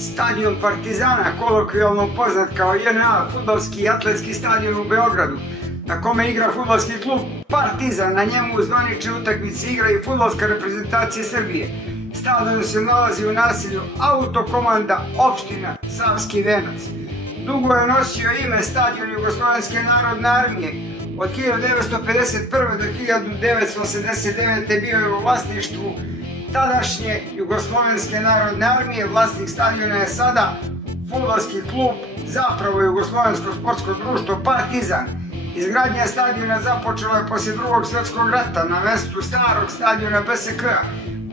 Stadion Partizana, kolokvijalno poznat kao JNA, fudbalski i atletski stadion u Beogradu, na kome igra fudbalski klub Partizan. Na njemu u zvanične utakmice igra i fudbalska reprezentacija Srbije. Stadion se nalazi u naselju Autokomanda, opština Savski Venac. Dugo je nosio ime Stadion Jugoslovenske narodne armije. Od 1951. do 1989. bio je u vlasništvu tadašnje Jugoslovenske narodne armije. Vlasnik stadiona je sada fudbalski klub, zapravo Jugoslovensko sportsko društvo Partizan. Izgradnja stadiona započela je poslije Drugog svjetskog rata na mestu starog stadiona BSK-a,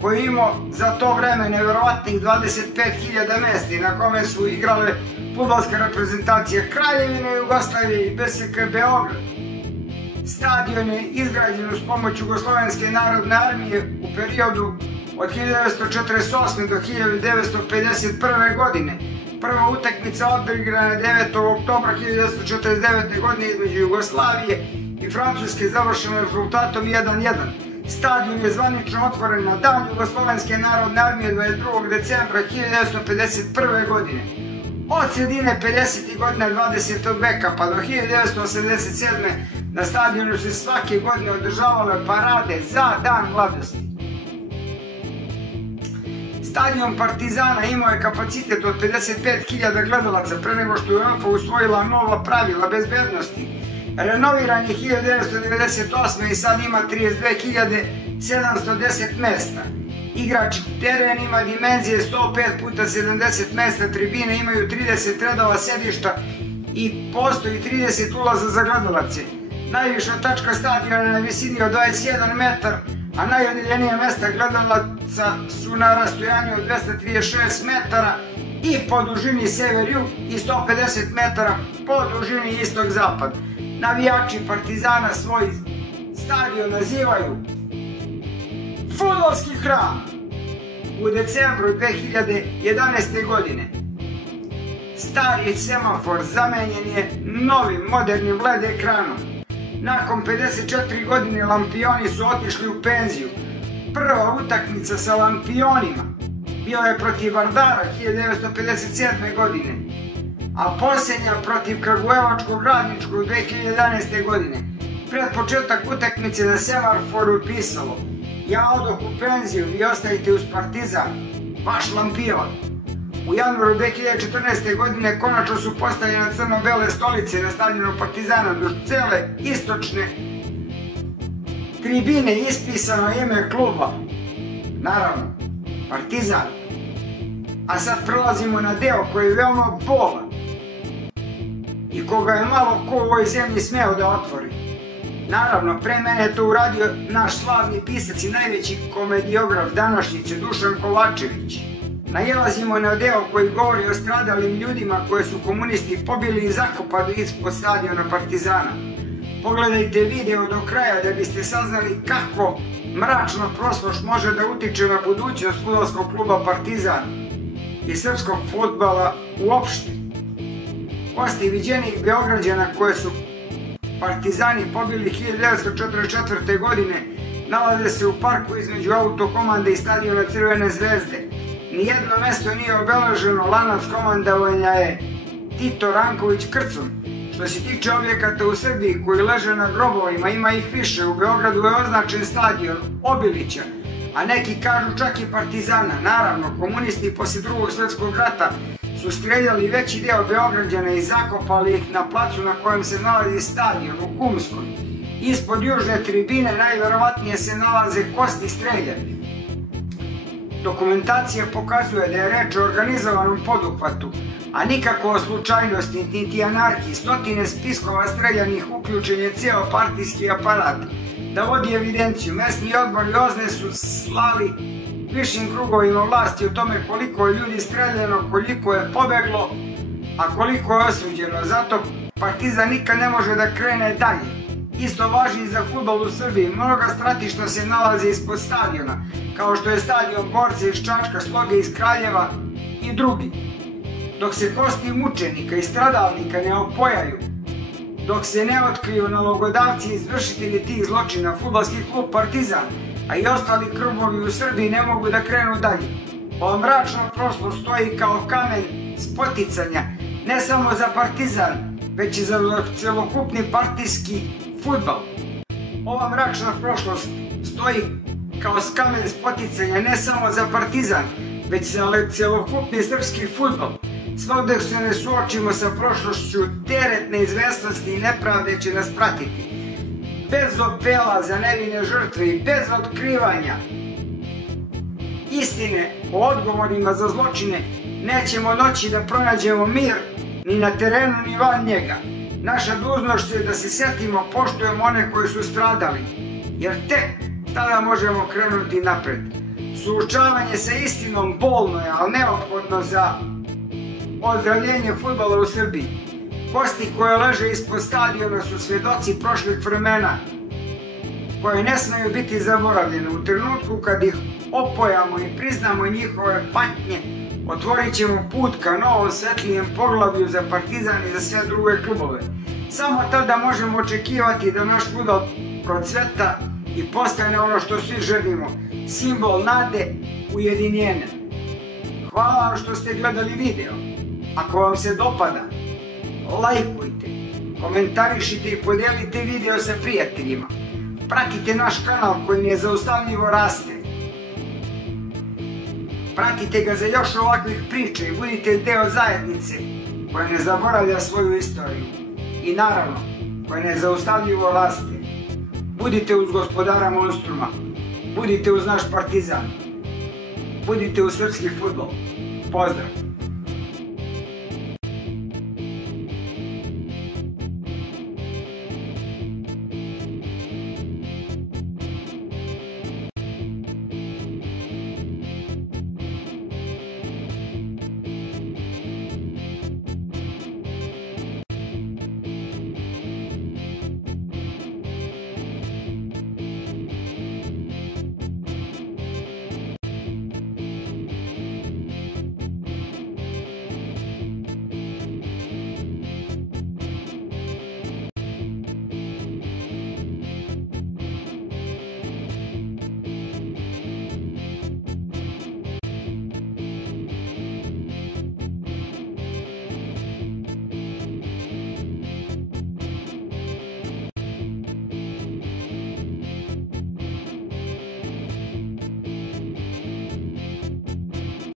koji je imao za to vreme nevjerovatnih 25.000 mesta na kome su igrale fudbalske reprezentacije Kraljevine Jugoslavije i BSK Beograd. Stadion je izgrađen uz pomoć Jugoslovenske narodne armije u periodu od 1948. do 1951. godine. Prva utakmica odigrana je 9. oktobra 1949. godine između Jugoslavije i Francuske, završena rezultatom 1:1. Stadion je zvanično otvoren na dan Jugoslovenske narodne armije 22. decembra 1951. godine. Od sredine 50. godina 20. veka pa do 1987. na stadionu se svake godine održavale parade za Dan mladosti. Stadion Partizana imao je kapacitet od 55.000 gledalaca pre nego što je UEFA usvojila nova pravila bezbednosti. Renoviran je 1998. i sad ima 32.710 mesta. Igrački teren ima dimenzije 105 puta 70 mesta, tribine imaju 30 redova sedišta i postoji 30 ulaza za gledalace. Najviša tačka stadiona je na visini od 21 metar, a najudaljenija mesta gledalaca su na rastojanju od 236 metara i po dužini sever-jug i 150 metara po dužini istog-zapad. Navijači Partizana svoj stadion nazivaju Fudbalski hram. U decembru 2011. godine stari semafor zamenjen je novim modernim LED ekranom. Nakon 54 godine Lampioni su otišli u penziju. Prva utakmica sa Lampionima bila je protiv Vardara 1957. godine, a posljednja protiv Kragujevačkog Radničkog 2011. godine. Pred početak utakmice na semaforu pisalo: ja odoh u penziju, vi ostajite uz Partizan, vaš Lampion. U januaru 2014. godine konačno su postavljene crno-bele stolice na stadionu Partizana, duž cele istočne tribine ispisano ime kluba, naravno Partizan. A sad prelazimo na deo koji je veoma bolan i koga je malo ko u ovoj zemlji smeo da otvori. Naravno, pre mene je to uradio naš slavni pisac i najveći komediograf današnjice Dušan Kovačević. Najelazimo na deo koji govori o stradalim ljudima koje su komunisti pobili i zakopali ispod stadiona Partizana. Pogledajte video do kraja da biste saznali kako mračna prošlost može da utiče na budućnost fudbalskog kluba Partizan i srpskog fudbala uopšte. Kosti viđenih Beograđana koje su Partizani pobili 1944. godine nalaze se u parku između Autokomande i stadiona Crvene zvezde. Nijedno mesto nije obeleženo, lanac komandovanja je Tito Ranković Krcun. Što se tiče objekata u Srbiji koji leže na grobovima, ima ih više. U Beogradu je označen stadion Obilića, a neki kažu čak i Partizana. Naravno, komunisti posle Drugog svjetskog rata su streljali veći deo Beograđana i zakopali ih na placu na kojem se nalazi stadion u Kumskoj. Ispod južne tribine najverovatnije se nalaze kosti streljanih. Dokumentacija pokazuje da je reč o organizovanom poduhvatu, a nikako o slučajnosti niti anarhiji. Stotine spiskova streljanih uključen je ceo partijski aparat da vodi evidenciju. Mesni odbor i OZNE su slali višim krugovima vlasti o tome koliko je ljudi streljano, koliko je pobeglo, a koliko je osuđeno. Zato Partizan nikad ne može da krene dalje. Isto važi i za fudbal u Srbiji. Mnoga stratišta se nalaze ispod stadiona, kao što je stadion Borca iz Čačka, Sloge iz Kraljeva i drugi. Dok se kosti mučenika i stradalnika ne opojaju, dok se ne otkriju nalogodavci i izvršitelji tih zločina, fudbalski klub Partizan, a i ostali krugovi u Srbiji ne mogu da krenu dalje. Ova mračna prošlost stoji kao kamen spoticanja, ne samo za Partizan, već i za celokupni partijski fudbal. Ova mračna prošlost stoji kao kamen spoticanja ne samo za Partizan, već i za celokupni srpski fudbal. Sve dok se ne suočimo sa prošlošću, teret neizvesnosti i nepravde će nas pratiti. Bez apela za nevine žrtve i bez otkrivanja istine o odgovorima za zločine, nećemo moći da pronađemo mir ni na terenu ni van njega. Naša dužnost je da se setimo, poštujemo one koji su stradali, jer tek tada možemo krenuti napred. Suočavanje sa istinom bolno je, ali neophodno za ozdravljenje fudbala u Srbiji. Kosti koje leže ispod stadiona su svedoci prošlih vremena, koje ne smeju biti zaboravljene. U trenutku kad ih opojamo i priznamo njihove patnje, otvorit ćemo put ka novom svetlijem poglavlju za Partizan i za sve druge klubove. Samo tada možemo očekivati da naš fudbal procveta i postane ono što svi želimo, simbol nade, ujedinjenja. Hvala vam što ste gledali video. Ako vam se dopada, lajkujte, komentarišite i podijelite video sa prijateljima. Pratite naš kanal koji nezaustavljivo raste. Pratite ga za još ovakvih priča i budite deo zajednice koja ne zaboravlja svoju istoriju. I naravno, koja nezaustavljivo raste. Budite uz gospodara monstruma, budite uz naš Partizan, budite uz srpski fudbal. Pozdrav!